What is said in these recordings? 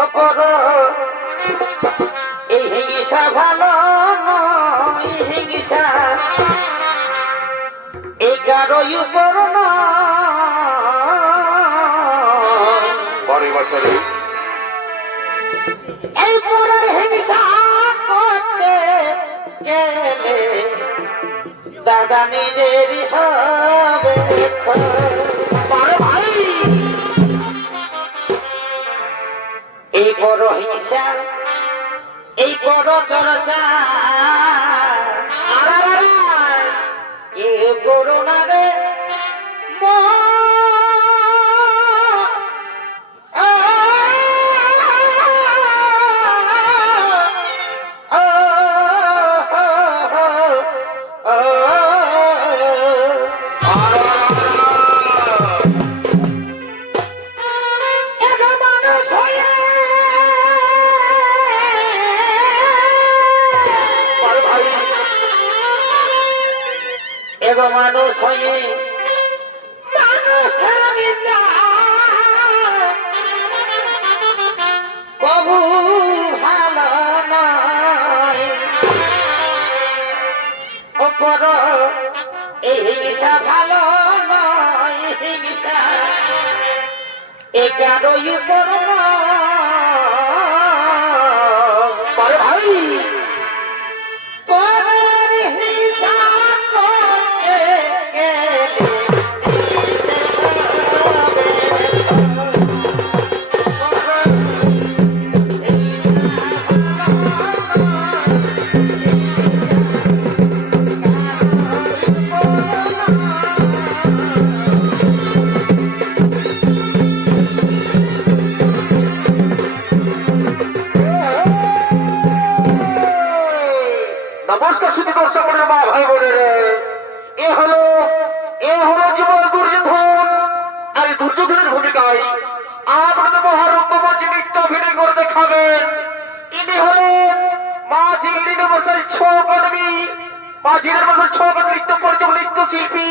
অপর এই হিংসা ভালো নয়, হিংসা এই কারোই উপর নয়। বছরে এই পরের হিংসা করতে গেলে দাদা নিজেরই হবে ক্ষতি। ভাই এই বড় হিংসা এই বড় চর্চা এ বড় না রে এগো মানুষ হয়ে মানুষের নিন্দা কবু ভালো নয়। ওপর এই হিংসা ভালো নয়, হিংসা এগারোই উপর নয়। ভাই পরের হিংসা করতে গেলে নমস্কার শুধু দর্শক মা ভাই বোনেরা, এ হলো জীবন দুর্যোধন। আর এই দুর্যোধনের ভূমিকায় আপনাদের মহারম্ভমঞ্চে নৃত্য অভিনয় করে দেখাবেন। ইনি হলেন মা ঝিল্লির মশাই ছৌকর্মী, মা ঝিলের মশাই ছৌকর্মী নৃত্য পরিচালক নৃত্যশিল্পী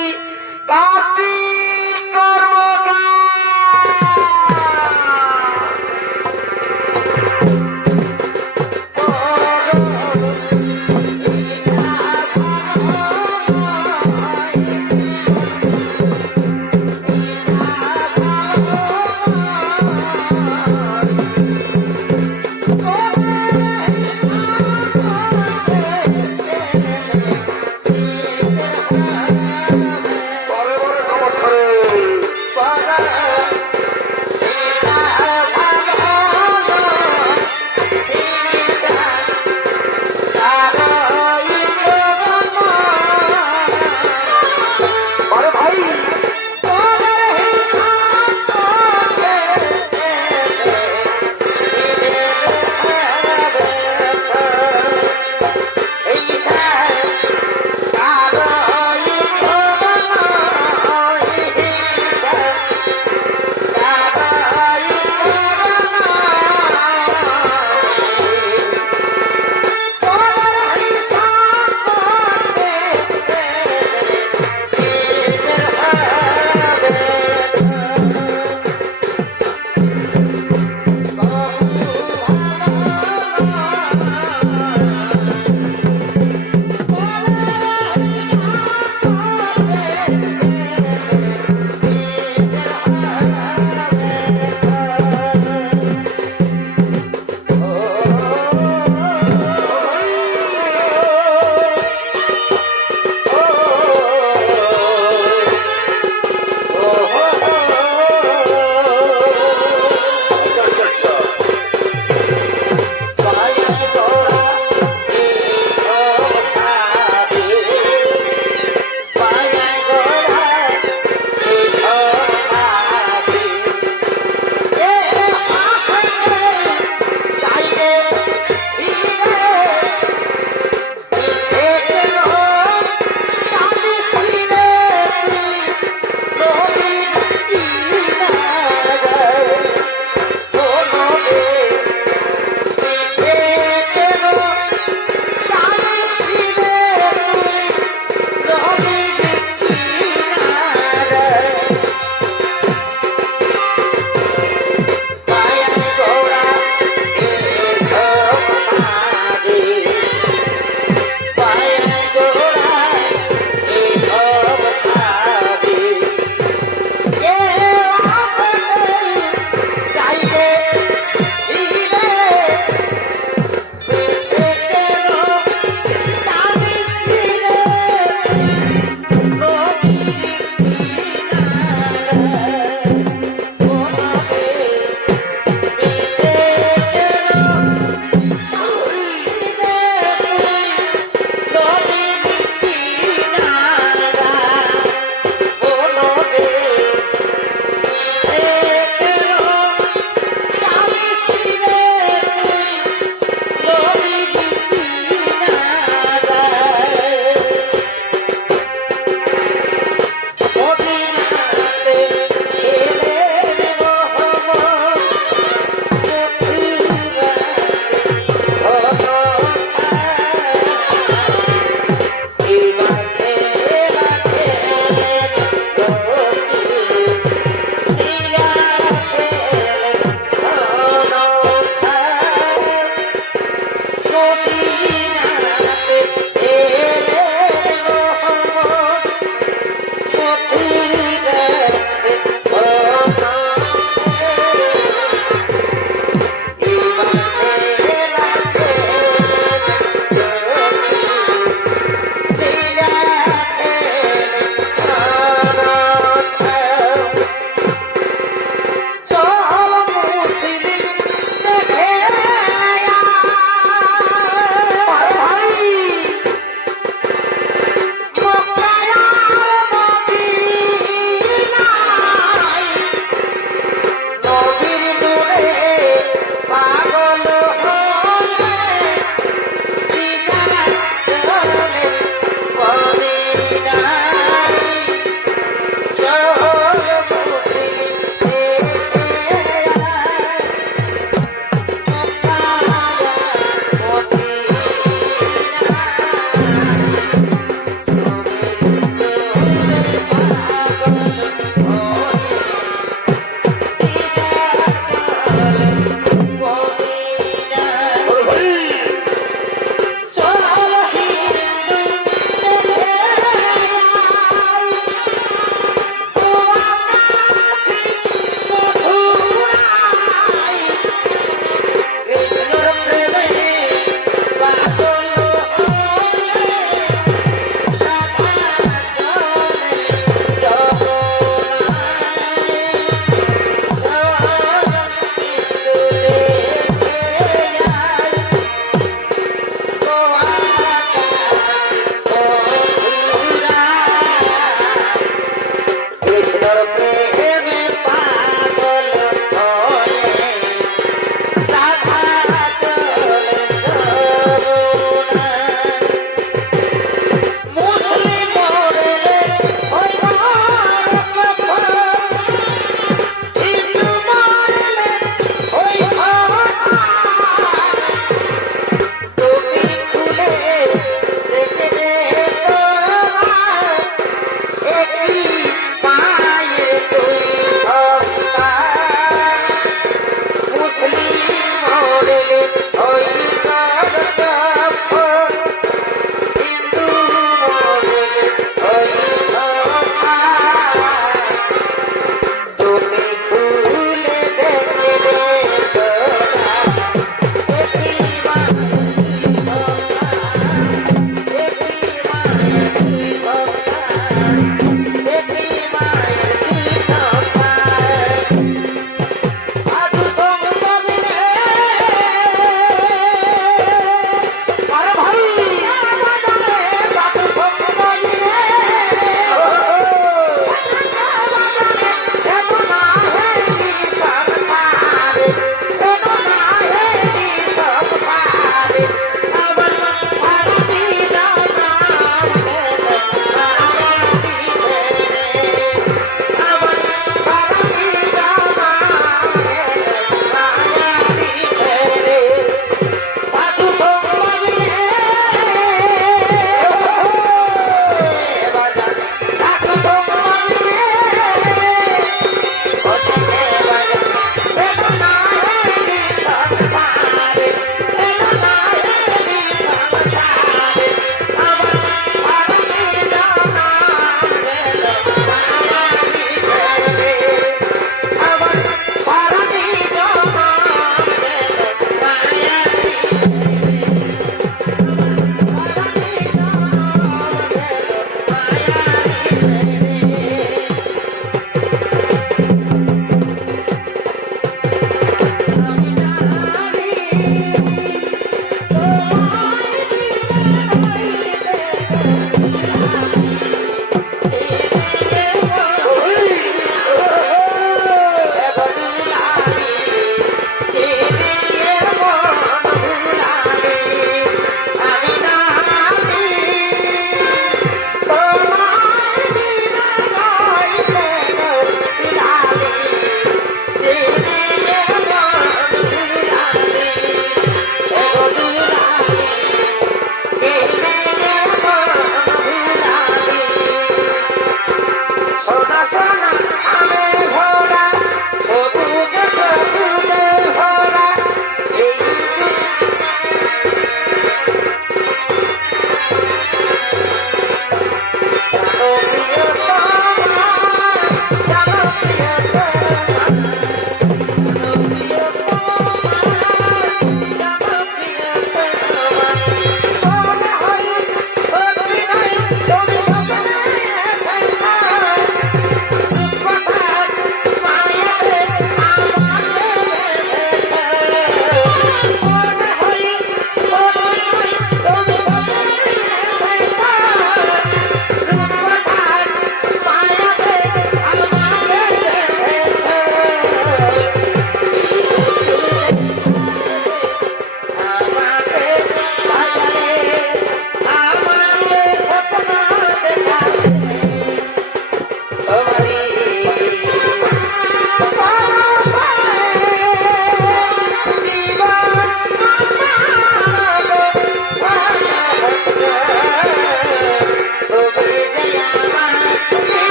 কার্তিক কর্মকার।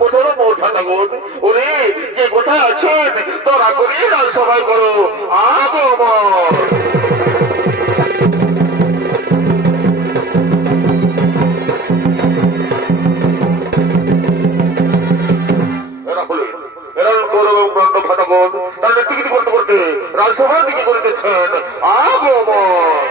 কোথাও মোটা থাকুন উনি যে কোথায় আছেন দয়া করে রাজসভায় করো আগমন। তাহলে টিকিট করতে করতে রাজসভার দিকে করিতেছেন আগমন।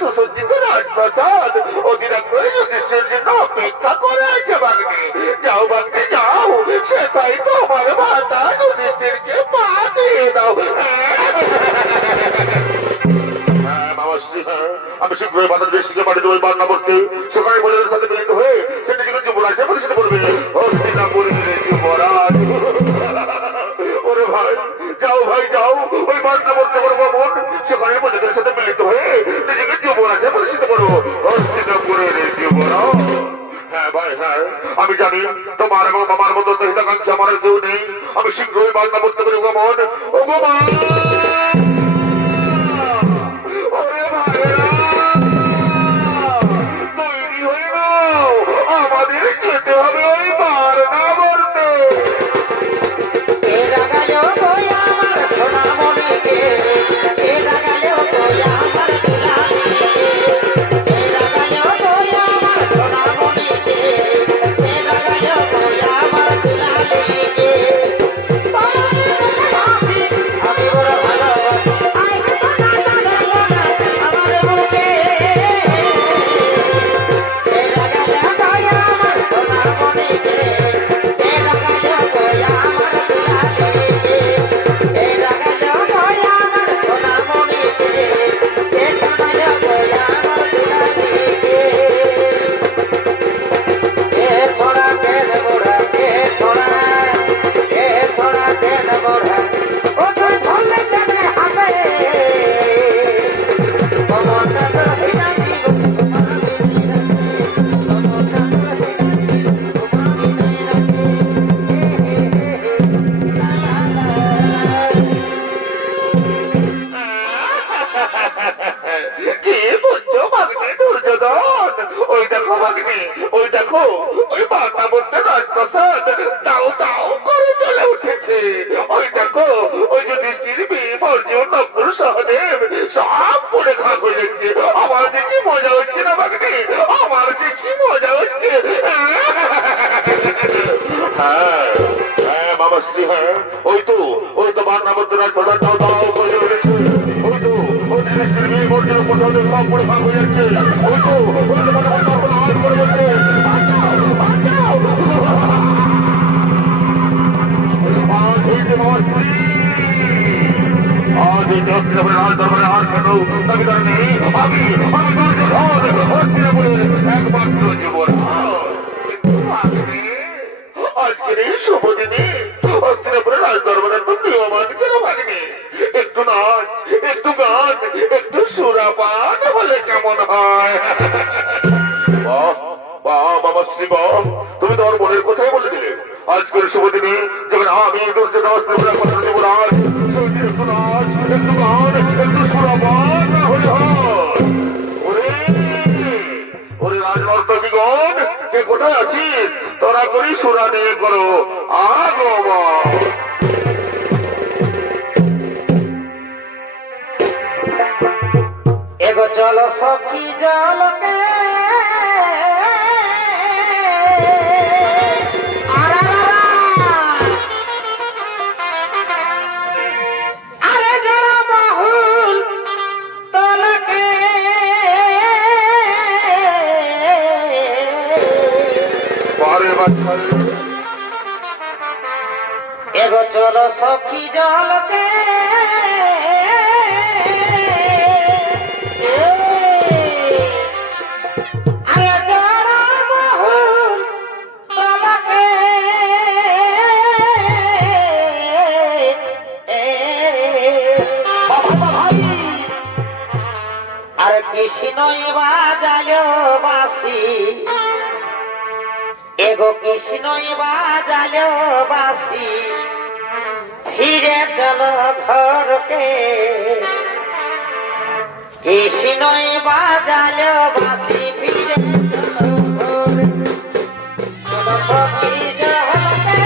সুসজ্জিত রাজপ্রাসাদ অধিরাজ্ঞী যুধিষ্ঠির জন্য অপেক্ষা করে আছে বাগনি। যাও বাগনি যাও, সেটাই তোমার মাতা যুধিষ্ঠিরকে পা দিয়ে দাও। আমি শীঘ্রই বাজার দেশকে বাড়ি দেবো বান্না করতে, সেখানে বলিদের সাথে মিলিত হয়ে সেটি থেকে যুবরাজে পরিচিত করবে। হস্তিনাপুরের যুবরাজ। ওরে ভাই যাও, ভাই যাও, ওই বান্না করতে করবো মন, সেখানে বলিদের সাথে মিলিত হয়ে নিজেকে যুবরাজে পরিচিত করো। হস্তিনাপুরের যুবরাজ। হ্যাঁ ভাই হ্যাঁ, আমি জানি তোমার এবং আমার মতো হিতাকাঙ্ক্ষী আমার কেউ নেই। আমি শীঘ্রই বান্না করতে করি গো মন। ও গো মা, ওরে ভাইরা তৈরি হয়ে নাও, আমাদের যেতে হবে ওই বারনা বলতে। এরা গেল আমার সোনা মনিকে, এরা গেল কি করছো ভাগ্নে দুর্যোধন? ওই দেখো ভাগ্নে, ওই দেখো, ওই মাথা মধ্যে রাজপ্রসাদ দাও দাও করে জ্বলে উঠেছে। ওই দেখো, ওই যুধিষ্ঠির ভীম অর্জুন নকুল সহদেব সব পড়ে খাক হয়ে যাচ্ছে। আমার যে কি মজা হচ্ছে না ভাগ্নে, আমার যে কি মজা হচ্ছে। হ্যাঁ হ্যাঁ মামাশ্রী, হ্যাঁ ওই তো বান্না মধ্যে রাজপ্রসাদ দাও দাও করে উঠেছে। ওই তো ওই যুধিষ্ঠির ভীম অর্জুন নকুল সহদেব সব পড়ে খাক হয়ে যাচ্ছে। ওই তো মনে মনে তখন আওয়াজ করে বলছে, বাঁচাও বাঁচাও। আজ হইতে মামাশ্রী, আজ এই দক্ষিণাপুরের রাজ দরবারে আর কেন দাবিদার নেই। আমি দুর্যোধন হস্তিনাপুরের একমাত্র জীবন। আজকের এই শুভ দিনে হস্তিনাপুরের রাজ দরবারে তো নিয়মান কেন ভাগিনি? একটু নাচ, একটু গান, একটু সুরাপান হলে কেমন হয়? বাহ বাহ মামাশ্রী বাহ, তুমি তোমার মনের কথাই বলে দিলে। আজকের শুভ দিনে যখন আমি দুর্যোধন একমাত্র যুবরাজ, সেই দিন একটু নাচ, একটু গান, একটু সুরাপান না হলে হয়? ওরে রাজনর্তকীগণ, কে কোথায় আছিস? তোরা করি সুরা নিয়ে করো আগমন। এগো চলো সখী জলকে আরে যারা মহুল তলকে বারে বাচ্চা এগো চলো সখী জলকে আরে যারা মহুল তলকে আর কৃষ্ণই বাজায় বাসি, এগো কৃষ্ণই বাজায় বাসি, ফিরে চলো ঘরকে। কৃষ্ণই বাজায় বাসি, ফিরে চলো ঘরে। চলো সখী জলকে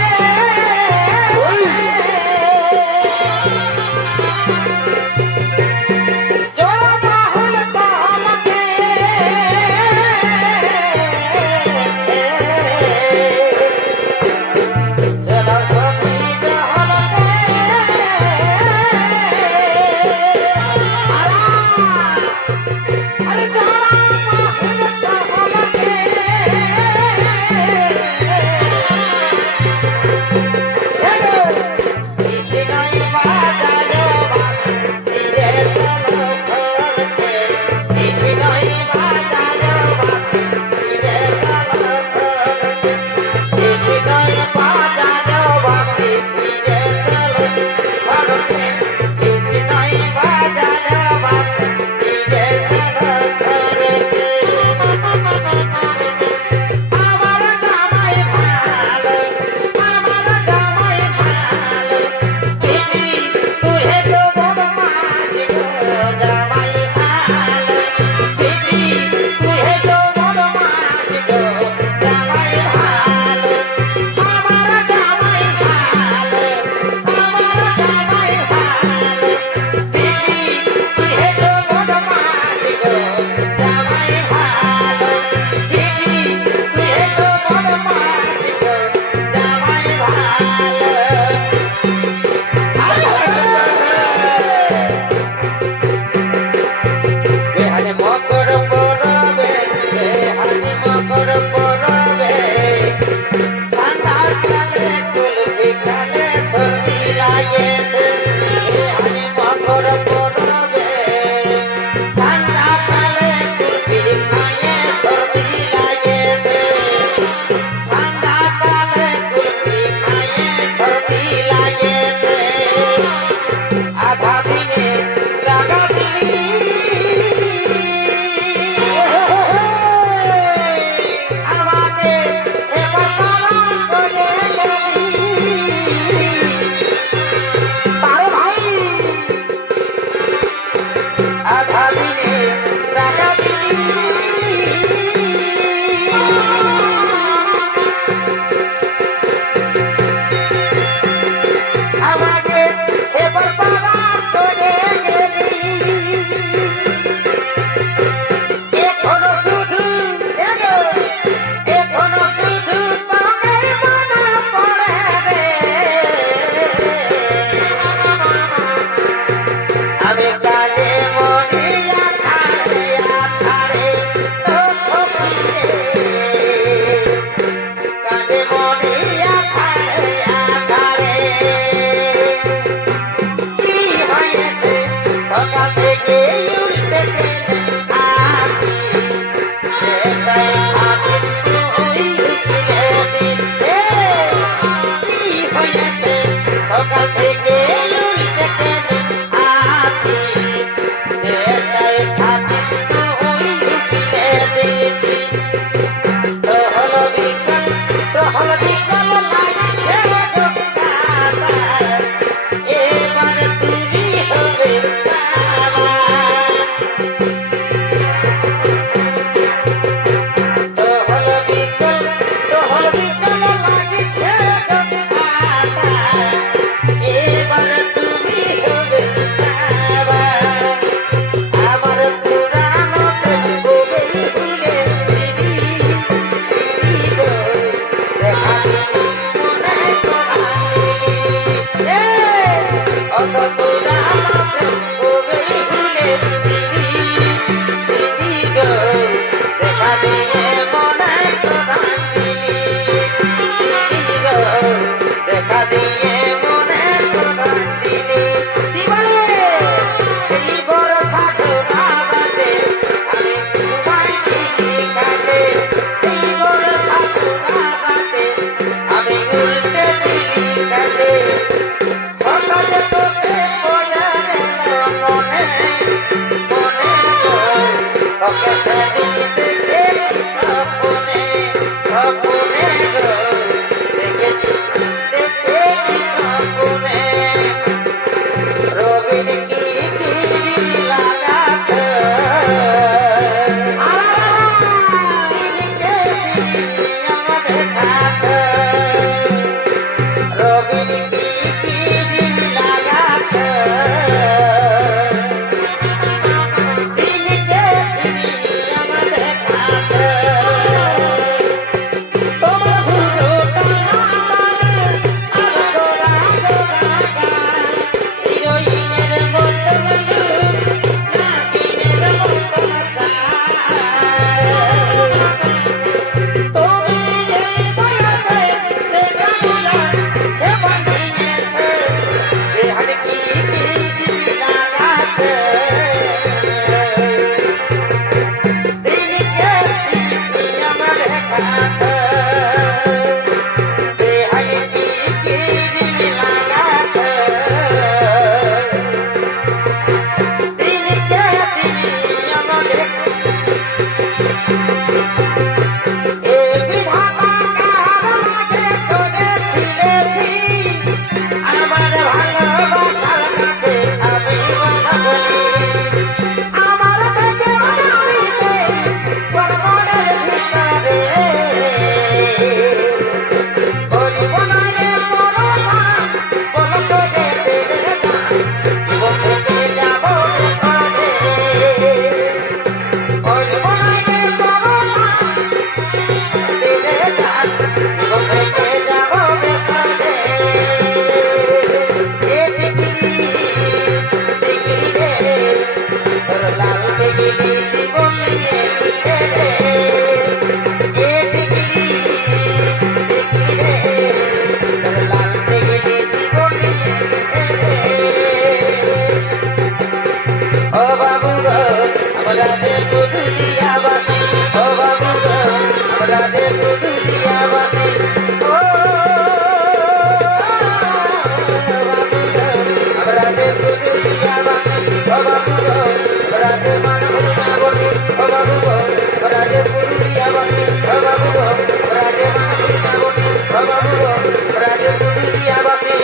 ওকে সেদিন দেখেছি স্বপ্নে স্বপ্নে গো দেখেছি দেখেছি স্বপ্নে রবির কি লাগাছে আমাদের কাছে রবির কি লাগাছে দিনকে দিনই আমাদের কাছে তোমার ভুলোটা আর গোরা গোরা হিরোইনের মতো বন্ধু নাগিনের মতো মাথা তুমি যেই বয়সে সে গাইলা সে বানিয়েছে বেহার কি দিদি লাগাছে দিনকে দিনই আমাদের কাছে বেহার কি দিদি লাগাছে দিনকে দিনই আমাদের এ বিধাতা কার লাগে করেছিলে ঠিক আমার ভালোবাসার কাছে আমি কথা বলি আমার থেকে জানিতে তোর মনের ভিতরে করিব না রে করোনা বলো তোকে দেবে না জীবন থেকে যাব সরে করিব না রে করোনা দেবে না জীবন থেকে যাব সরে এ দিগিরি দিগিরি রে তোর লাল দিগিরি জীবন নিয়ে ছেড়ে এ দিগিরি দিগিরি রে তোর লাল দিগিরি জীবন নিয়ে ছেড়ে ও বাবু গো আমরা যে বুদুলিয়া বাসি ও বাবু গো আমরা যে বুদুলিয়া বাসি ও বাবু গো আমরা যে বুদুলিয়া বাসি ও বাবু গো আমরা যে মানভূমা বলি ও বাবু গো আমরা যে বুদুলিয়া বাসি ও বাবু গো আমরা যে মানভূমা বলি ও বাবু গো আমরা যে বুদুলিয়া বাসি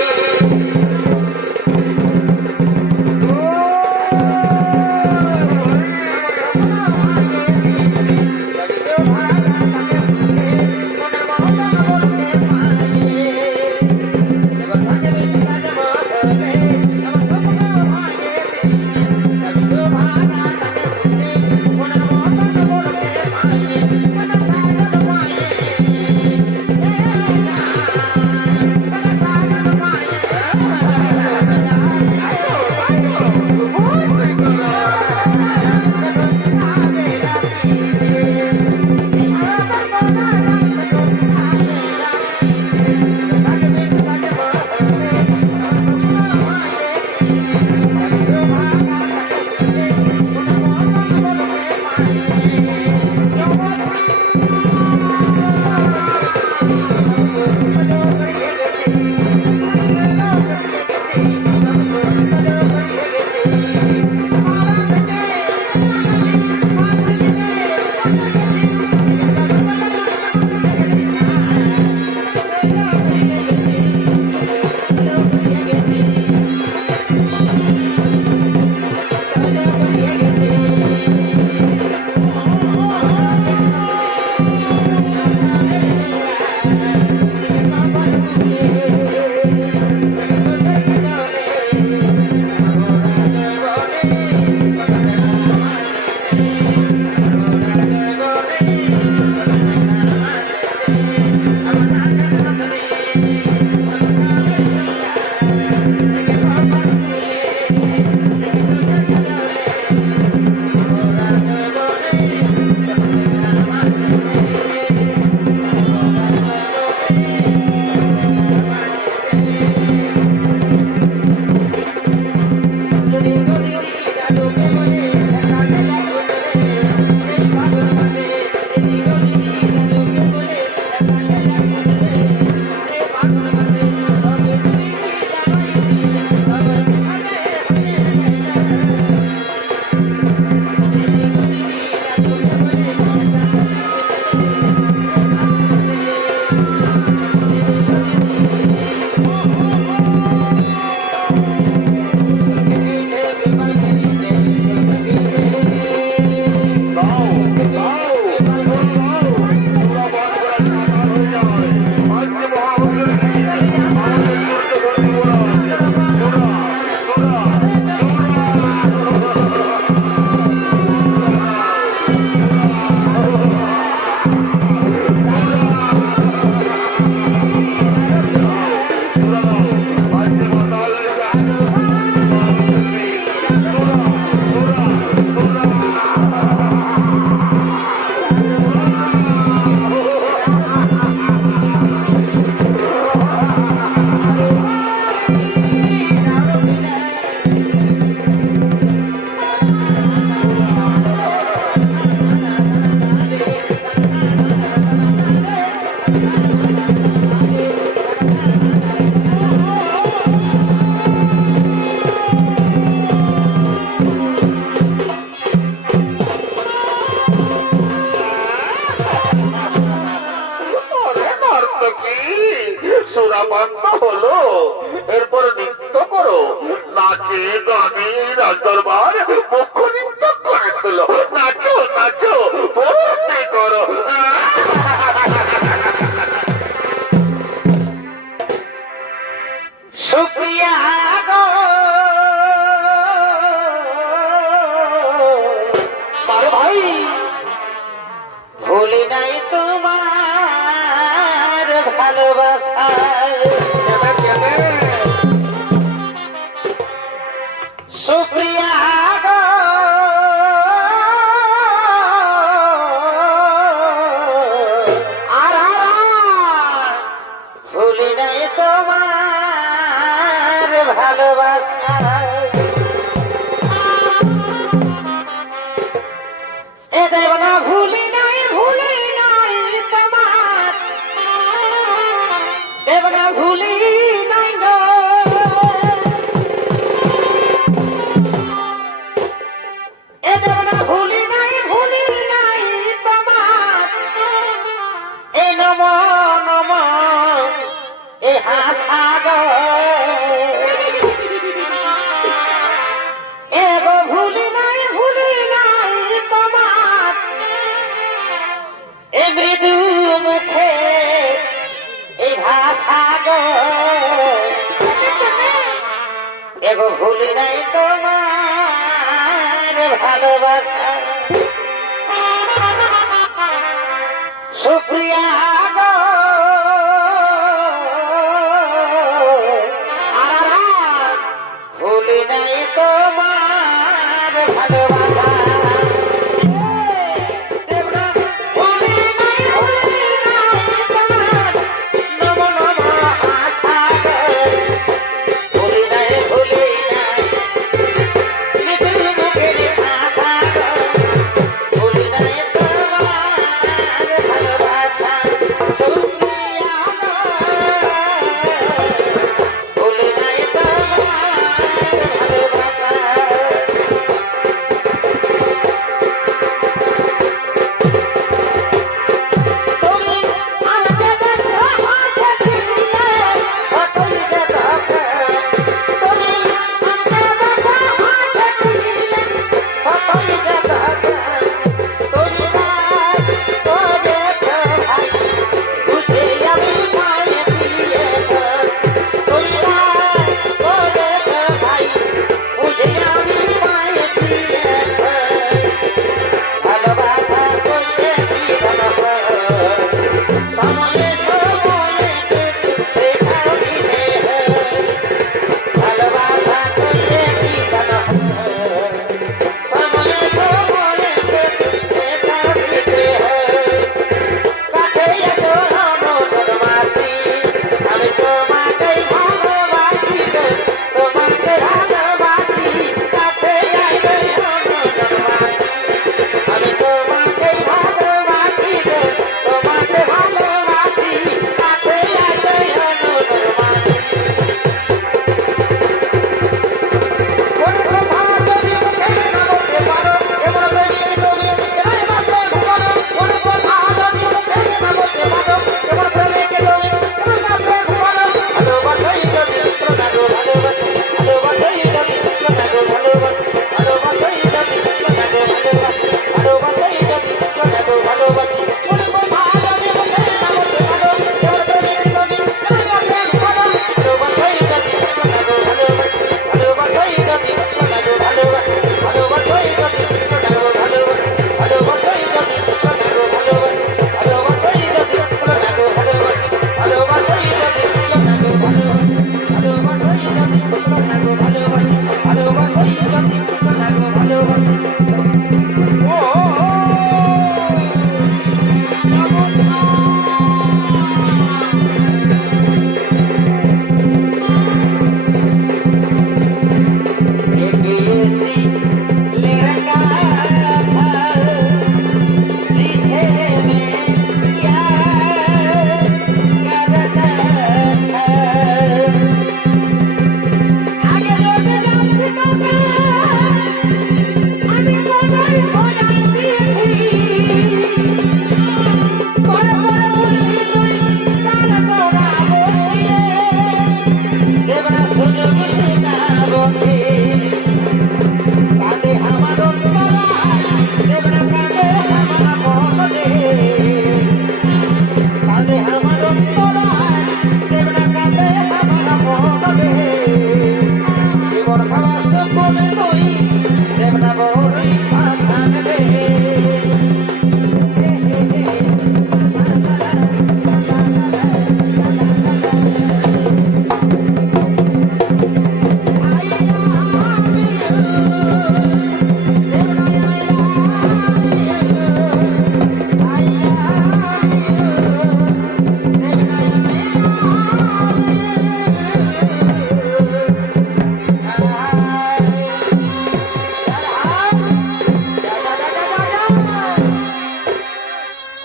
বলো নাচো নাচো ভর্তি করো সুপ্রিয়া গো আরে ভাই ভুলি নাই তোমার ভালোবাসা সুপ্রিয়া গো আর ভুলি নাই তোমার ভালোবাসা এ দেব না ভুলি নাই তোমার দেব না ভুলি নাই গো এ দেব না ভুলি নাই তোমার এ নম নম এ হাসা গো এ গো ভুলি নাই তোমার এ মৃদু মুখে এই ভাষা গো এগো ভুলি নাই তোমার ভালোবাসা সুপ্রিয়া গো আর ভুলি নাই তোমার ভালোবাসা দেবনা ভুলি নাই তোমার নম নম আশা গো ভুলি নাই মৃত্যু মুখের আশা গো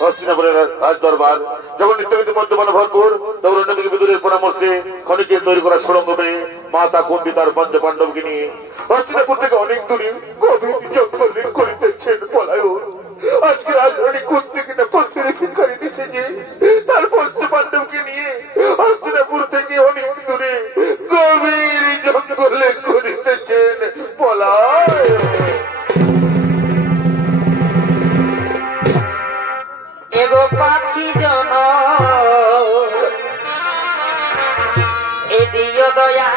হস্তিনাপুরের রাজ দরবার যখন নিত্যবিধি মদ্যপান ভরপুর, তখন অন্যদিকে বিদুরের পরামর্শে ক্ষণিকের তৈরি করা সুড়ঙ্গ পেয়ে মাতা কুন্তি তার পঞ্চ পাণ্ডবকে নিয়ে হস্তিনাপুর থেকে অনেক দূরে গভীর জঙ্গলে করিতেছেন পলায়ন। আজকে রাজধানী কুন্তি কিনা পত্রের ভিক্ষারি নিষেজে তার পঞ্চ পাণ্ডবকে নিয়ে হস্তিনাপুর থেকে অনেক দূরে গভীর জঙ্গলে করিতেছেন পলায়ন। এগো পাখি জন এদিও দয়া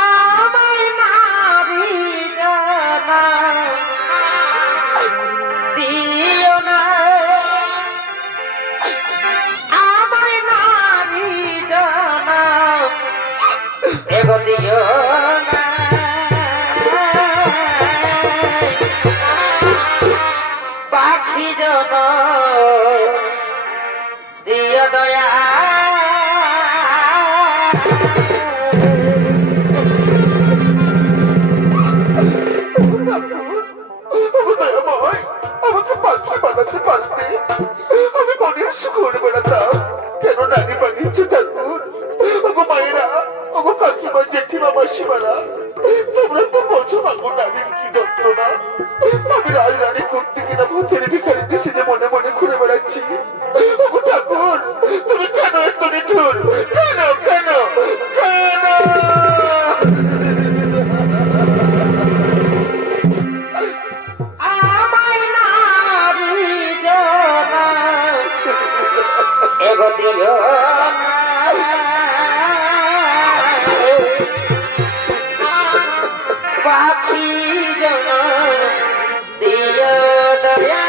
আমায় মারি জানা দিও না, আমায় মারি জানা এগো দিও না, পাখি জন দিও দয়া। আমাকে পাখি বানাতে পারতে আমি মনের সুখে বেড়াতাম, কেন নানি বানিয়েছে ঠাকুর? ওগো মায়েরা, ওগো কাকিমা, জেঠিমা, মাসিমারা, তোমরা তো বোঝো মাগো নানির কি যন্ত্রণা। আমি রাজরানী কুন্তি কিনা ভূতের ভিখারি দেশে যে মনে মনে ঘুরে বেড়াচ্ছি। ওগো ঠাকুর, তুমি কেন এত নিঠুর? কেন কেন কেন? আমায় নারী জানা এগো দিও না, পাখি জন দিও দয়া।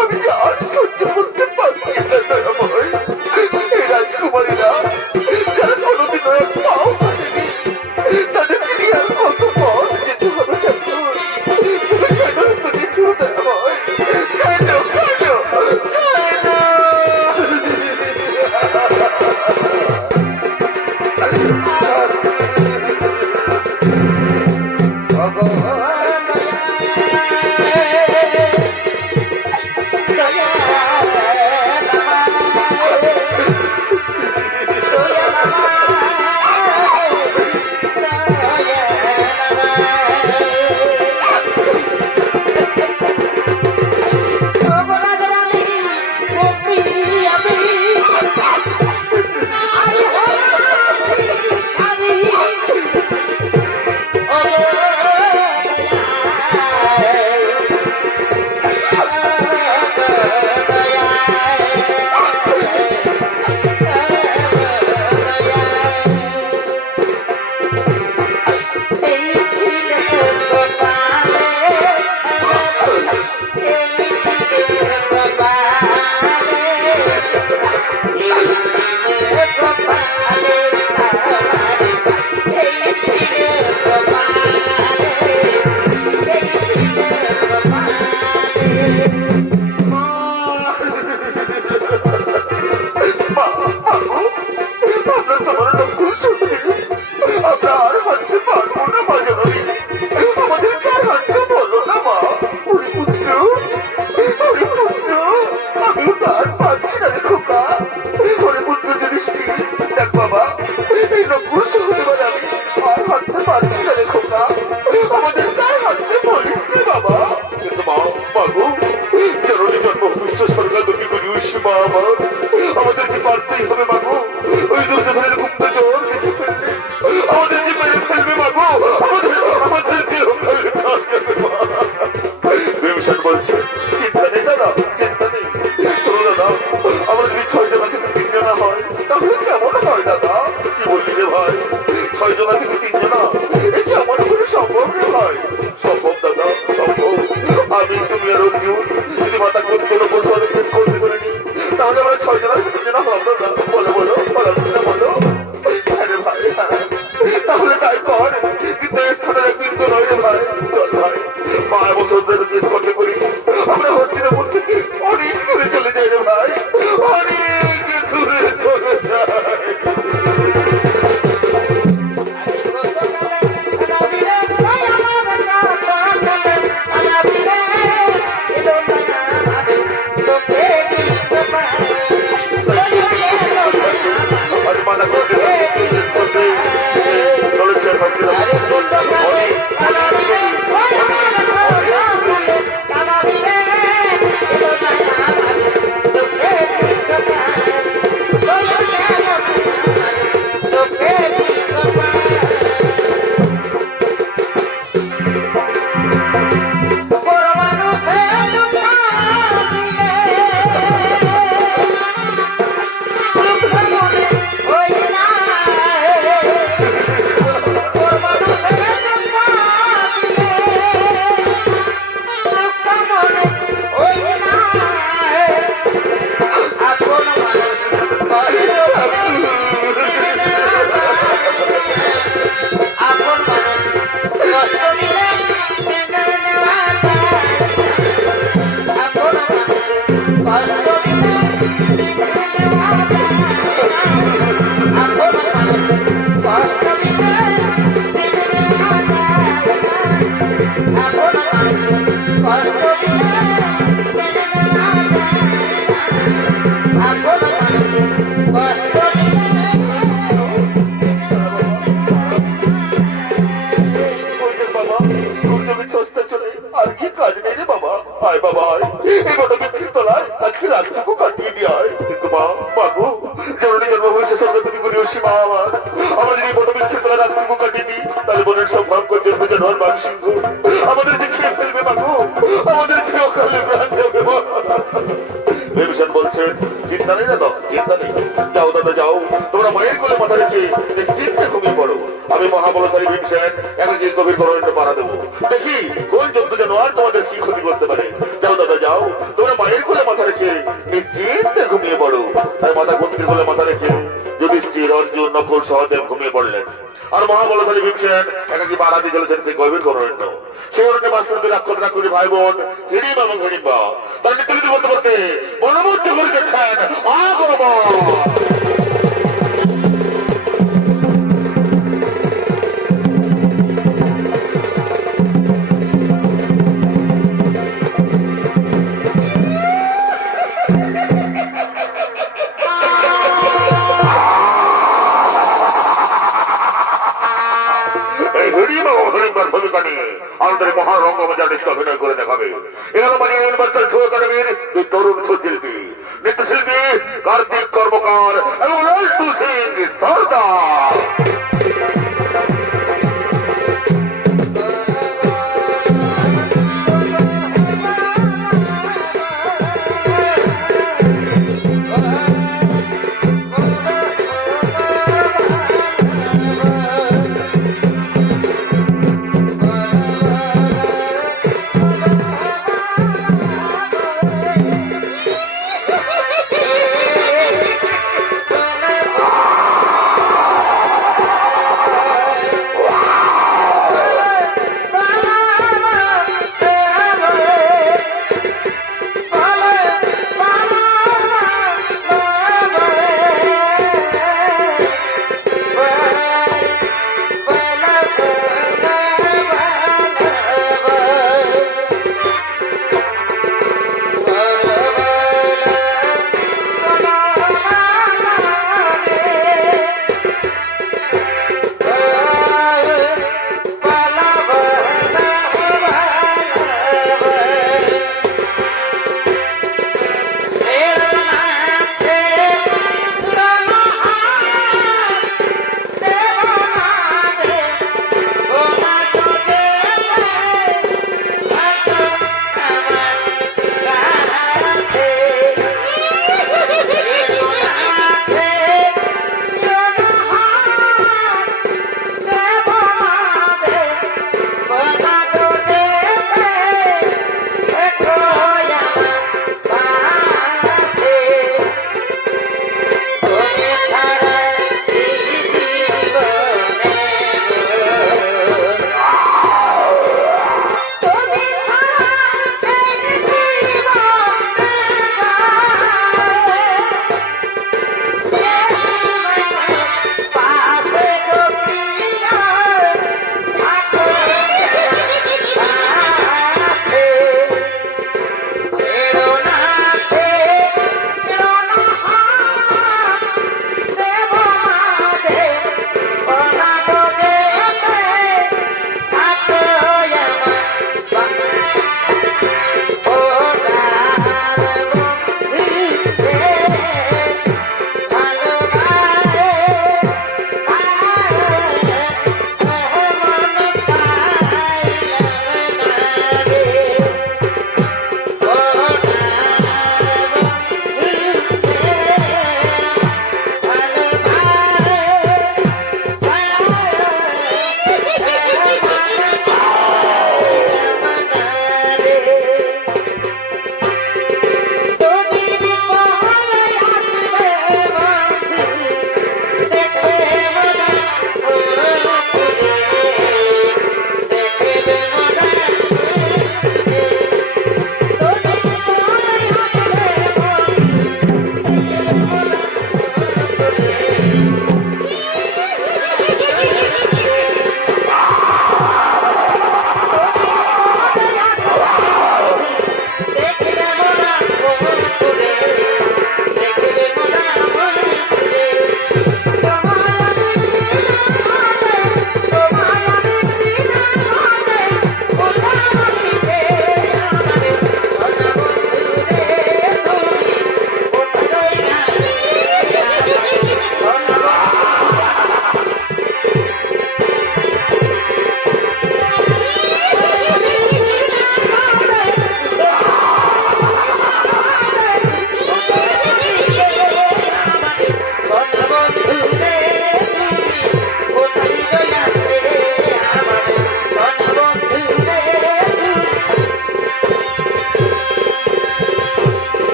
আমি আর সহ্য করতে পারছি না দয়াময়। এই রাজকুমারীরা যারা কোনোদিন এক পাও হাঁটেনি, তাদেরকে নিয়ে আর কত পথ যেতে হবে ঠাকুর? তুমি কেন এত নিঠুর দয়াময়? কেন কেন কেন? ওগো দয়া, আমাদেরকে পারতেই হবে মাগো। ওই দুর্যোধনের গুপ্তচর দেখে ফেললে আমাদেরকে মেরে ফেলবে মাগো। আমাদেরকে ভীমসেন বলছে চিন্তা নেই দাদা, চিন্তা নেই। চলো দাদা, আমরা যদি 6 জনা থেকে 3 জনা হয় তাহলে কেমন হয় দাদা? কি বললি রে ভাই? 6 জনা থেকে 3 জনা এ কেমন করে সম্ভব রে ভাই? সম্ভব দাদা, সম্ভব। আমি তুমি আর অর্জুন যদি মাথা করতে বসে পেশ করতে করে নি তাহলে আমরা 6 জনা থেকে 3 জনা হবো না। বলো বলো বলো আরে ভাই, তাহলে তাই কর। কিন্তু এই স্থানের একদিন তো নয় রে ভাই। চল ভাই, 5 বছর ধরে পেশ করতে করি আমরা হচ্ছি না থেকে অনেক দূরে চলে যাই রে ভাই। বাবাই এই বটবৃক্ষের তলায় আজকে রাতটুকু কাটিয়ে দেয়। কিন্তু মা মাগো জননী জন্ম হয়েছে স্বর্গ তুমি করিওছি মা আমার। আমরা যদি বটবৃক্ষের তলায় রাতটুকু কাটিয়ে দিই তাহলে বনের সব ভয়ঙ্কর জন্মে জানোয়ার বাঘ সিংহ আমাদের যে খেয়ে ফেলবে মাগো, আমাদের যে অকালে প্রাণ যাবে মা। বিভীষণ বলছেন চিন্তা নেই দাদা, চিন্তা নেই। যাও দাদা যাও, তোমরা মায়ের কোলে মাথা রেখে নিশ্চিন্তে ঘুমিয়ে পড়ো। আমি মহাবলশালী ভীমসেন একাকি গভীর অরণ্য পাড়া দেবো, দেখি কোন জন্তু জানোয়ার তোমাদের কি ক্ষতি করতে পারে। যাও দাদা যাও, তোমরা মায়ের কোলে মাথা রেখে নিশ্চিন্তে ঘুমিয়ে পড়ো। তাই মাতা কুন্তির কোলে মাথা রেখে যুধিষ্ঠির, অর্জুন, নকুল, সহদেব ঘুমিয়ে পড়লেন। আর মহাবলশালী ভীমসেন একাকি পাড়া দিয়ে চলেছেন সেই গভীর অরণ্য। সেই অরণ্যে বাস করতে রাক্ষসী ভাই বোন হিড়িম এবং হিড়িম্বা তার নিত্যবিধি করতে করতে মনোমুগ্ধ করে গেছেন আগমন। এই হিড়িম এবং হিড়িম্বার ভূমিকা নিয়ে আমাদের মহারঙ্গমঞ্চে নৃত্য অভিনয় করে দেখাবে। এখানে মানে ইউনিভার্সাল শো একাডেমির দুই তরুণ সুশিল্পী, নৃত্যশিল্পী কার্তিক কর্মকার এবং লালটু সিং সর্দার।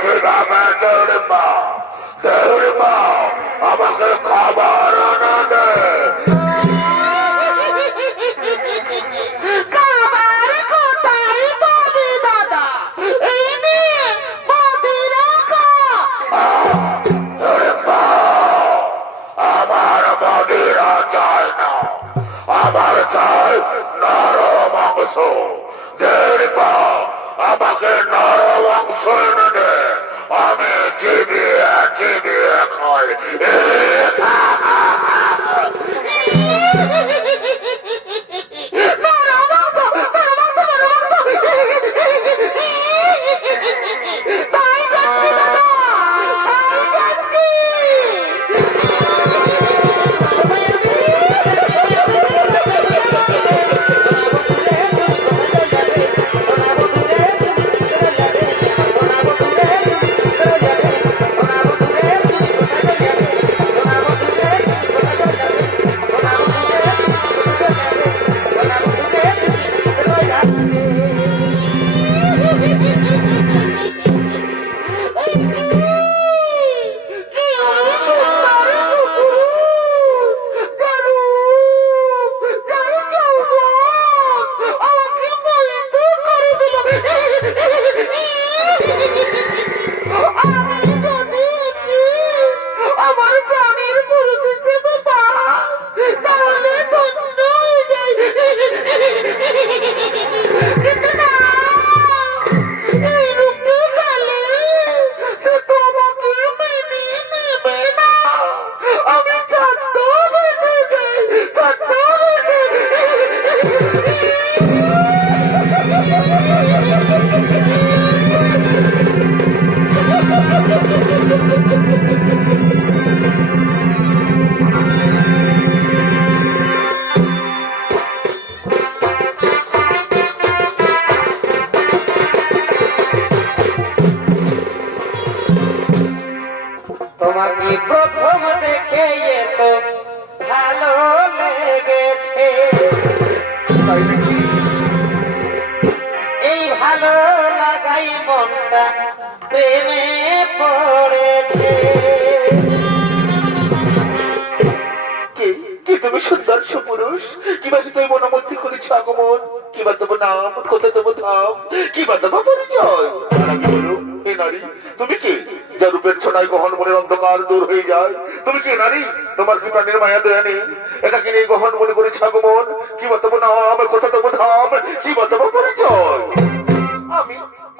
খিদা পেটের মা, আমাকে খাবার আনা দে। খাবার কোথায় পাবি দাদা? এই নিয়ে বাদি রাখা। আমার মদিরা চাই না, আমার চাই নর মাংস। দেবা আমাকে নর মাংস এনে দে, আমি চিবিয়ে চিবিয়ে খাই। তাই যাচ্ছি দাদা, তাই যাচ্ছি। আমার প্রাণের পুরুষ হিসেবে তাহলে ধন্য হয়ে যায়। কিন্তু না, এই রূপে গেলে সে তো আমাকে মেনে নেবে না। আমি ছাত্র বেঁচে যাই, ছাত্র বেঁচে। তোমাকে প্রথম দেখে তো ভালো লেগেছে, এই ভালো লাগাই মনটা প্রেমে পড়েছে। কি তুমি সুন্দর সুপুরুষ, কিবা কি তুমি মনোমধ্যে করেছ আগমন, কিবা তোমার নাম, কোথায় তোমার ধাম, কিবা তোমার পরিচয়? আর আগে বলো, এ নারী তুমি কে, যা রূপের ছোটায় গহন মনের অন্ধকার দূর হয়ে যায়? তুমি কে নারী? তোমার কি প্রাণের মায়া দয়া নেই? এটা কি নেই গহন মনে করেছ আগমন? কিবা তোমার নাম, কোথায় তোমার ধাম, কিবা তোমার পরিচয়? আমি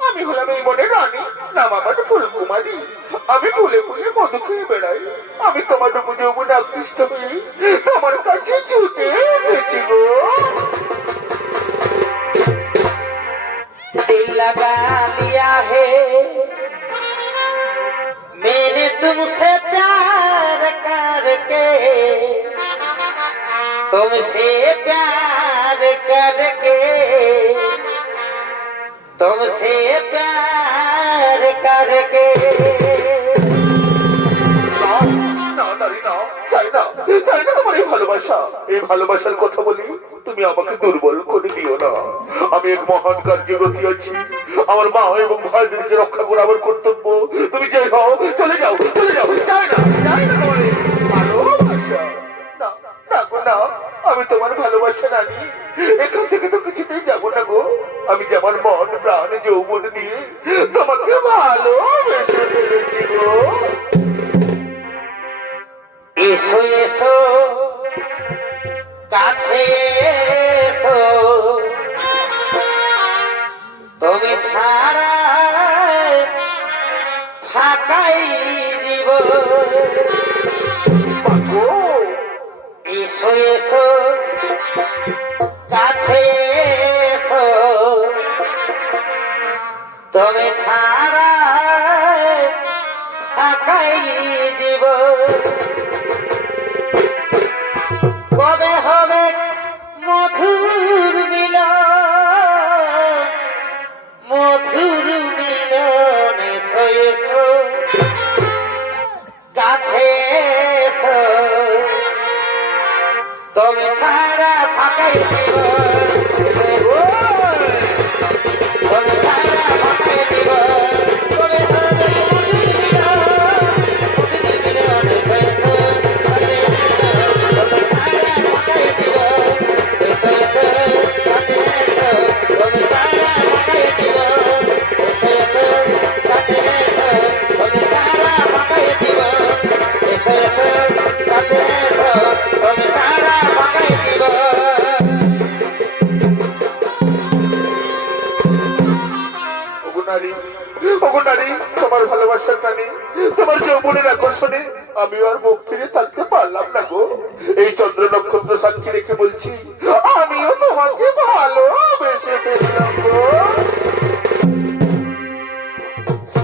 আমি হলাম এই মনের রানী, নাম আমার ফুলকুমারী। আমি ফুলে ফুলে মধু খেয়ে বেড়াই। আমি তোমার রূপ যৌবনে আকৃষ্ট হয়ে তোমার কাছে ছুটে এসেছি গো। दिल लगा लिया है मैंने तुमसे प्यार करके, तुमसे प्यार करके, तुमसे प्यार करके। না নারী না, চাই না, চাই না তোমার এই ভালোবাসা। এই ভালোবাসার কথা বলি, তুমি আমাকে দুর্বল করে দিও না। আমি এক মহান কার্যে রতি আছি, আমার মা এবং ভাইদেরকে রক্ষা করা আমার কর্তব্য। তুমি যাই হও, চলে যাও, চলে যাও। চাই না, চাই না তোমার এই ভালোবাসা। না, না গো না, আমি তোমার ভালোবাসা রানী, এখান থেকে তো কিছুতেই যাবো না গো। আমি যে আমার মন প্রাণ যৌবন দিয়ে তোমাকে ভালোবেসে ফেলেছি গো। এসো এসো কাছে এসো, তুমি ছাড়া থাকাই জীবন। এসো এসো কাছে এসো, তুমি ছাড়া থাকাই জীবন। কবে হবে মধুর মিলন, মধুর মিলন। এসো এসো কাছে এসো, তুমি ছাড়া থাকাই জীবন। তুমি ছাড়া থাকাই জীবন। নারী, ওগো নারী, তোমার ভালোবাসার টানে, তোমার যৌবনের আকর্ষণে আমি আর মুখ ফিরে থাকতে পারলাম না গো। এই চন্দ্র নক্ষত্র সাক্ষী রেখে বলছি, আমিও তোমাকে ভালোবেসে ফেললাম গো।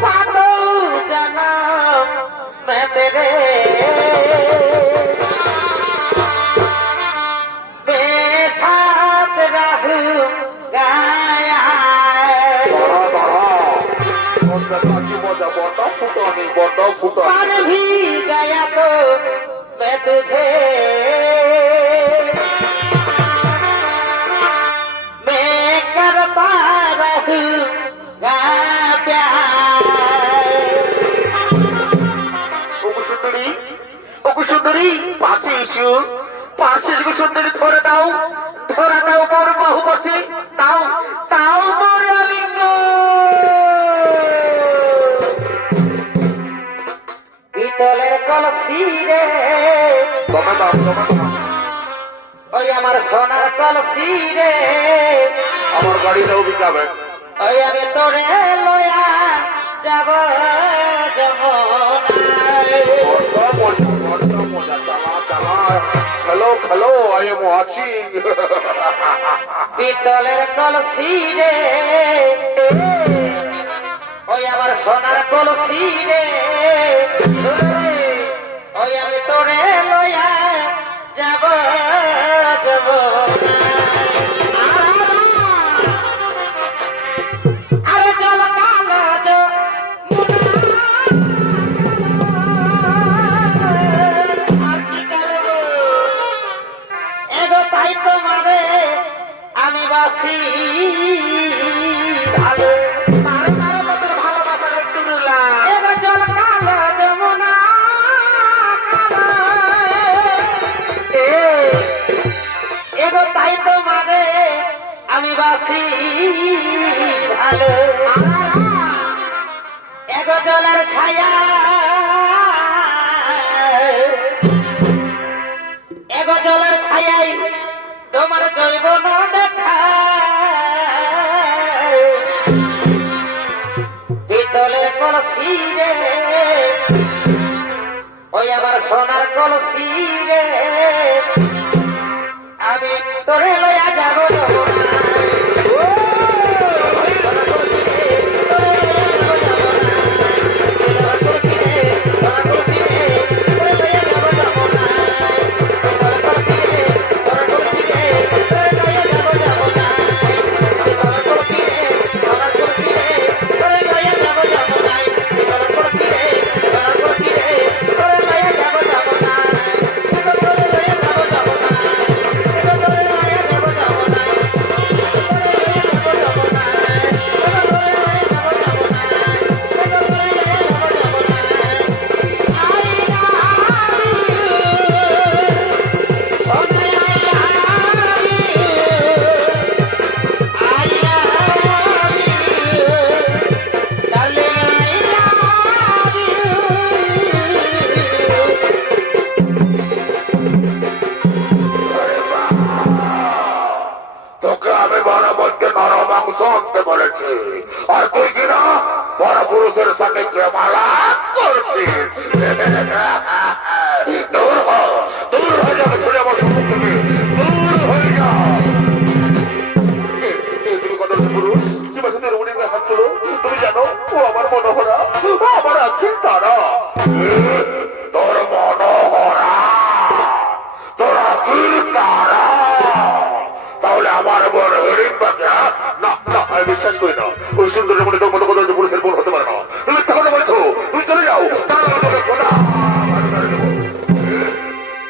सातो जन्म मैं तेरे साथ रहूंगा। मर भी गया तो मैं तुझे मैं करता रहूंगा प्यार। সুন্দরী পাশে এসো, পাশে এসে সুন্দরী ধরে দাও মোর বাহু পাশে তাও তাও মোর আলিঙ্গ। পিতলের কলসি রে ওই আমার সোনার কলসি রে, আমার গাড়িটাও বিকাবেন। ওই আমি তোরে লয়া যাব যমুনায়। Hello hello, I am watching. পিতলের কলসি রে ওই আমার সোনার কলসি রে, ওই আমি তোরে লয়া যাব আরে জল কালো এগো তাই তোমারে আমি বাসি ভালো। ভালোবাসার একটু রুলা এগো জল কালো যমুনা কালো, এগো তাই তোমারে আমি বাসি ভালো। এগো জলের ছায়া এগো জলের ছায়াই তোমার জৈবন দেখা, পিতলের কলসি রে ওই আমার সোনার কলসি রে, আমি তোরে লয়া যাব তোকে আমি বড় মধ্যে নরম মাংস আনতে বলেছি, আর তুই কিনা বড় পুরুষের সাথে প্রেমালাপ করছিস। দূর হয়ে যাবে, ছেড়ে আমার সম্মুখ থেকে দূর হয়ে যা। তুমি কত পুরুষ, কি বাসুদের রমণীর গায়ে হাত তুলো। তুমি জানো ও আমার মনোহরা, ও আমার আখির তারা। তোর মনোহরা, তোর আখির তারা, তাহলে আমার বড় হরিণ বাচ্চা। না না, আমি বিশ্বাস করি না। ওই সুন্দর মনে তোর মতো কথা পুরুষের বোন হতে পারে না। তুমি মিথ্যা কথা বলছো, তুমি চলে যাও।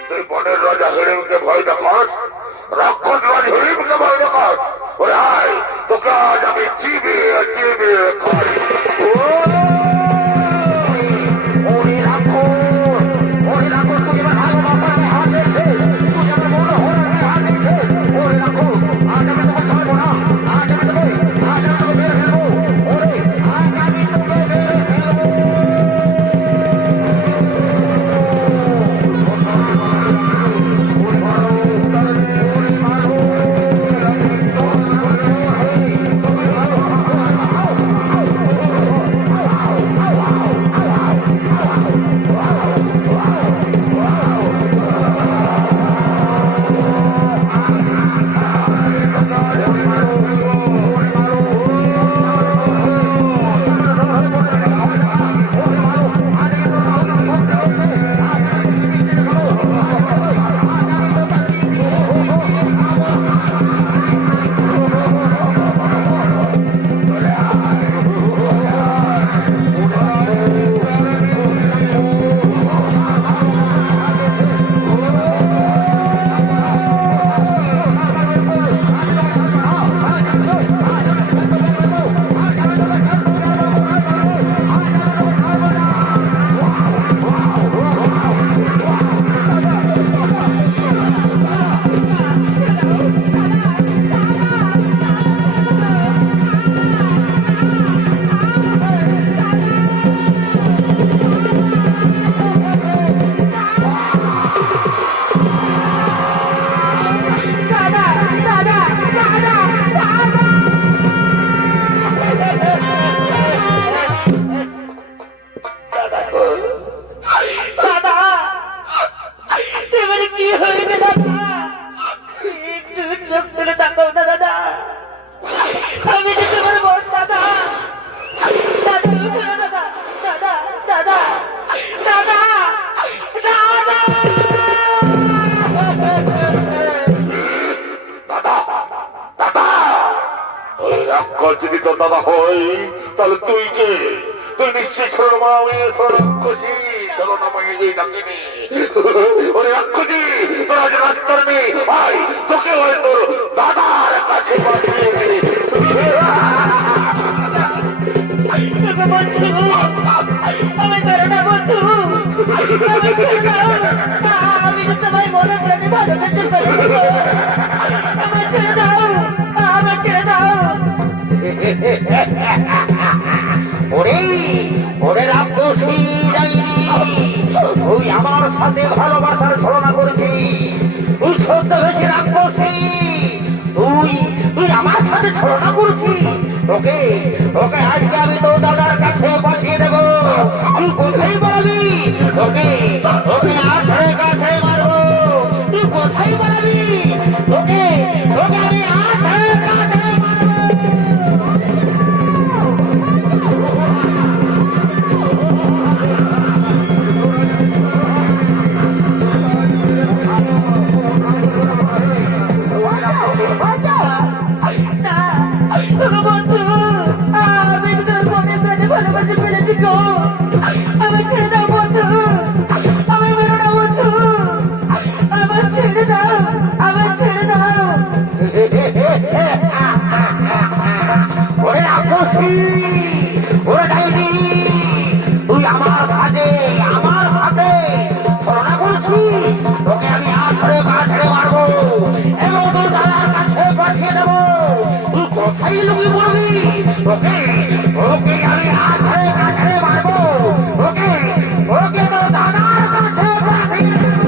তুই বনের রাজা হরিণকে ভয় দেখাস, রাক্ষস রাজ হরিণকে ভয় দেখাস। ওরে আয়, তোকে আজ আমি চিবিয়ে চিবিয়ে খাই। ওরে রাখো তুমি ভালোবাসাকে হাত দিয়েছে, তুই আমার মনোহরাকে হাত দিয়েছে। ওরে রাখো, আজ আমি তোকে ছাড়বো না, আজ আমি তোকে মেরে ফেলবো। ওরে আজ আমি তোকে মেরে ফেলবো। আমি যে তোমার বোন দাদা। দাদা উঠো না দাদা, দাদা, দাদা, দাদা, দাদা। দাদা দাদা ওই রাক্ষস যদি তোর দাদা হয় তাহলে তুই কে? তুই নিশ্চয়ই ছোট মা আমি রাক্ষসী ছোট না মাকে ডাকিনি। ওরে রাক্ষসী তোর আজ রাস্তার নেই ভাই, তোকে ওই তোর দাদার কাছে পাঠিয়ে দে। বন্ধু আমি বেরো না বন্ধু, আমি ছেড়ে দাও। আমি তো তোমায় মনে প্রাণে ভালোবেসে ফেলেছি গো। আমার ছেড়ে দাও, আমার ছেড়ে দাও। ওরে ওরে রাক্ষসী ডাইনি, তুই আমার সাথে ভালোবাসার ছলনা করেছিস। তুই ছদ্মবেশী রাক্ষসী, তুই তুই আমার সাথে ছলনা করছিস। তোকে তোকে আজকে আমি তোর দাদার কাছে পাঠিয়ে দেবো। তুই কোথায় পাবি? তোকে তোকে আছড়ে কাছে মারবো। তুই কোথায় পাবি? তোকে তোকে আমি আছড়ে কাছে মারবো। বন্ধু আমি তো তোমার মনে প্রাণে ভালোবেসে ফেলেছি গো। আমার ছেড়ে দাও বন্ধু, আমি বেরো না বন্ধু। আমার ছেড়ে দাও, আমার ছেড়ে দাও। ওরে রাক্ষসী, ওরে ডাইনি, তুই আমার সাথে ছলনা করছিস। তোকে আমি আছড়ে কাছড়ে মারবো এবং তোর দাদার কাছে পাঠিয়ে দেবো। তুই কোথায় লুকিয়ে পড়বি? তোকে তোকে আমি আছড়ে কাছড়ে মারবো। তোকে তোকে তোর দাদার কাছে পাঠিয়ে দেবো।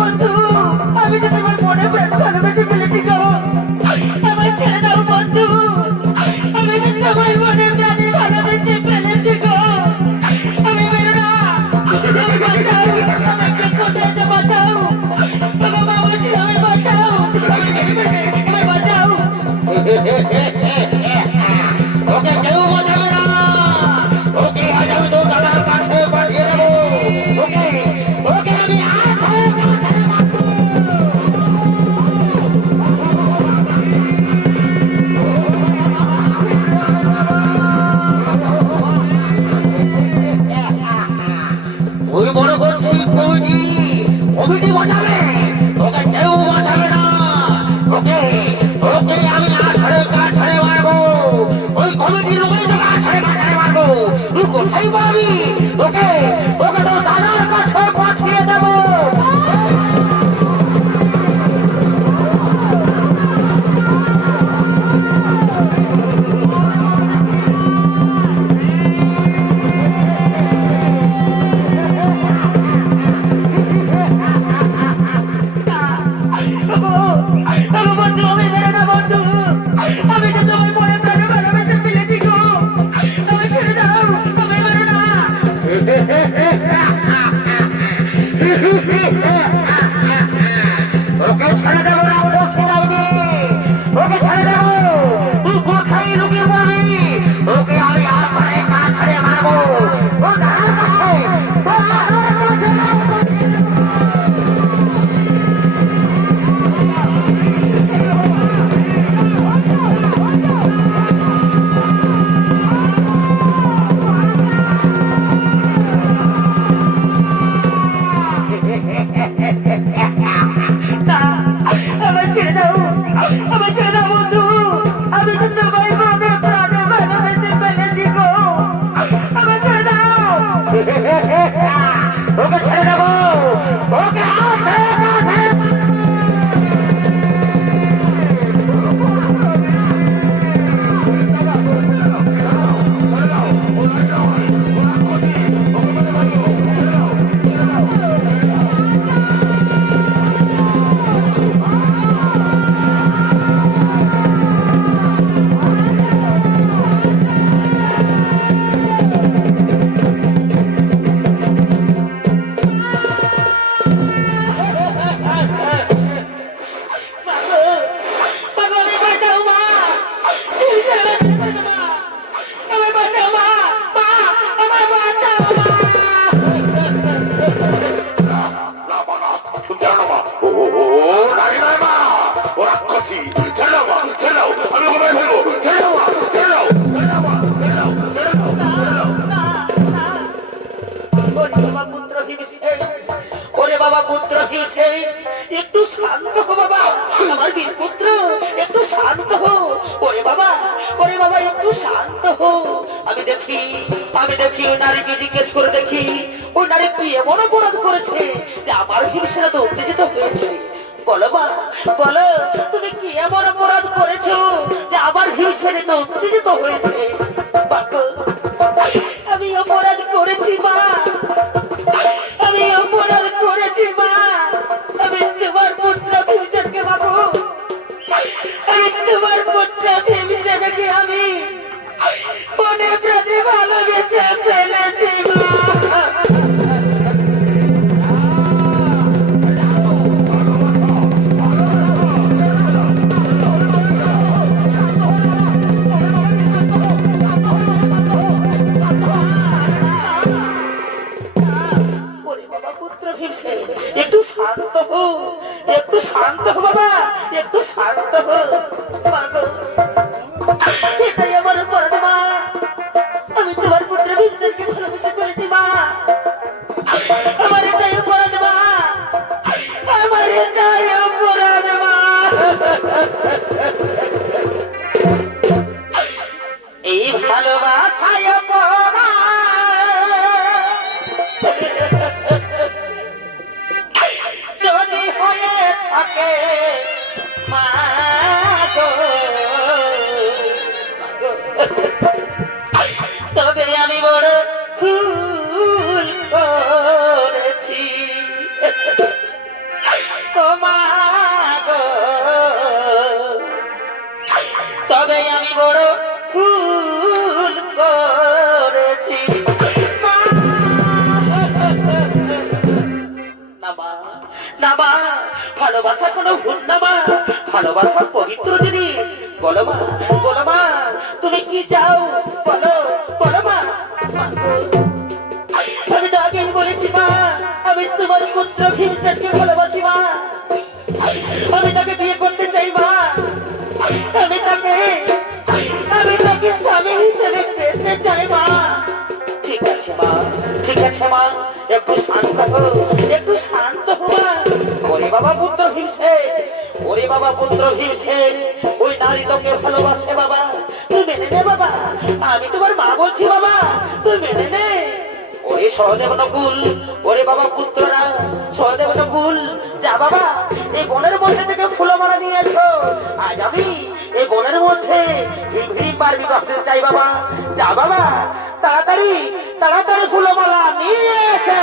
বন্ধু আমি তো তোমার মনে প্রাণে ভালোবেসে ফেলেছি গো। আমার ছেড়ে দাও বন্ধু, আমি তো তোমার মনে প্রাণে ভালোবেসে ফেলেছি গো। আমি বেরো না, আমাকে বাঁচাও, আমাকে কোথায় যে বাঁচাও। বাবা বাবা ছিল আমায় বাঁচাও, আমায় বাঁচাও। ওকে কেউ বাঁচাবে না। ওকে আজ আমি তোর দাদার কাছে পাঠিয়ে দেবো। ওকে ওকে আমি আছড়ে কাছড়ে মারবো। তুই মনে করছিস কমিটি বাঁচাবে? ওকে কেউ বাঁচাবে না। ওকে ওকে আমি আছড়ে কাছড়ে মারবো। ওই কমিটির লোকেই তোকে আছড়ে কাছড়ে মারবো। তুই কোথায় পাবি? ওকে ওকে তোর দাদার কাছে পাঠিয়ে দেবো। বন্ধু আমি বেরো না বন্ধু, আমি তো তোমার মনে প্রাণে ভালোবেসে ফেলেছি গো। আমি ছেড়ে দাও, আমি বেরো না। ওকে ছেড়ে দেবো না, রাক্ষসী ডাইনি, ওকে ছেড়ে দেবো। তুই কোথায় লুকিয়ে পড়বি? ওকে আমি আছড়ে কাছড়ে মারবো। ও দাদার কাছে, ও দাদার কাছে পাঠিয়ে দেবো। আমার ছেড়ে দাও, আমার ছেড়ে দাও বন্ধু, আমি তো তোমার মনে প্রাণে ভালোবেসে ফেলেছি গো। আমার ছেড়ে দাও। ওকে ছেড়ে দেবো। ওকে আছড়ে কাছড়ে পারি না মা, ও রাক্ষসী, ছেড়ে দাও মা, ছেড়ে দাও, আমি ওকে মেরে ফেলবো, ছেড়ে দাও মা, ছেড়ে দাও, ছেড়ে দাও মা, ছেড়ে দাও, ছেড়ে দাও, ছেড়ে দাও। ওরে বাবা পুত্র ভীমসেন, ওরে বাবা পুত্র ভীমসেন, একটু শান্ত হো বাবা, আমার বীর পুত্র, একটু শান্ত হো। ওরে বাবা একটু শান্ত হো। আমি দেখি ওই নারীকে জিজ্ঞেস করে দেখি, ওই নারী কি এমন অপরাধ করেছে যে আমার ভীমসেনা তো উত্তেজিত হয়েছে। বলো মা, বলো তুমি কি এমন অপরাধ করেছো যে আমার ভীমসেনা তো উত্তেজিত হয়েছে। আমি অপরাধ করেছি মা, আমি অপরাধ করেছি মা। আমি তোমার পুত্র ভীমসেনকে মাগো, আমি তোমার পুত্র ভীমসেনকে আমি মনে প্রতি ভালোবেসে ফেলেছি মা। একটু শান্ত হো, একটু শান্ত হো বাবা, একটু শান্ত হো। এটাই আমার অপরাধ মা, আমি তোমার পুত্র ভীমসেনকে ভালোবেসে ফেলেছি মা। আমার এটাই অপরাধ মা, আমার এটাই অপরাধ মা। এই ভালোবাসায় অপরাধ যদি হয়ে থাকে মা গো, তবে আমি বড় ভুল করেছি ও মা গো, তবে আমি বড় ভুল করেছি। না মা, ভালোবাসা কোনো ভুল না মা, ভালোবাসা পবিত্র জিনিস। বলো মা তুমি কি চাও, বলো মা। আমি তো আগেই বলেছি মা, আমি তোমার পুত্র ভীমসেনকে ভালোবাসি মা, আমি তাকে বিয়ে করতে চাই মা, আমি তাকে স্বামী হিসেবে পেতে চাই মা। ঠিক আছে মা, একটু শান্ত হো, একটু শান্ত হো মা। ওরে বাবা পুত্র ভীমসেন, ওই নারী তোকে ভালোবাসে বাবা, তুই মেনে নে বাবা, আমি তোমার মা বলছি বাবা, তুই মেনে নে। ওরে সহদেব নকুল, ওরে বাবা পুত্ররা, সহদেব নকুল, যা বাবা এই বনের মধ্যে থেকে ফুলমালা নিয়ে এসো। আজ আমি এই বনের মধ্যে ভিড় পারবি করতে চাই বাবা। যা বাবা, তাড়াতাড়ি ফুলমালা নিয়ে এসে।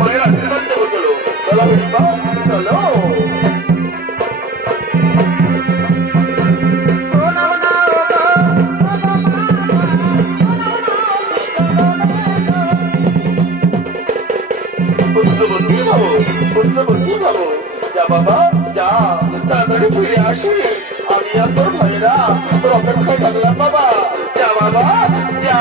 মায়ের আশীর্বাদ দেবো, চলো চলো চলো। পুত্রবতী ভাবো, যা বাবা যা, তাড়াতাড়ি ফিরে আসিস, আমি আর তোর ভাইরা তোর অপেক্ষায় থাকলাম বাবা। যা বাবা যা।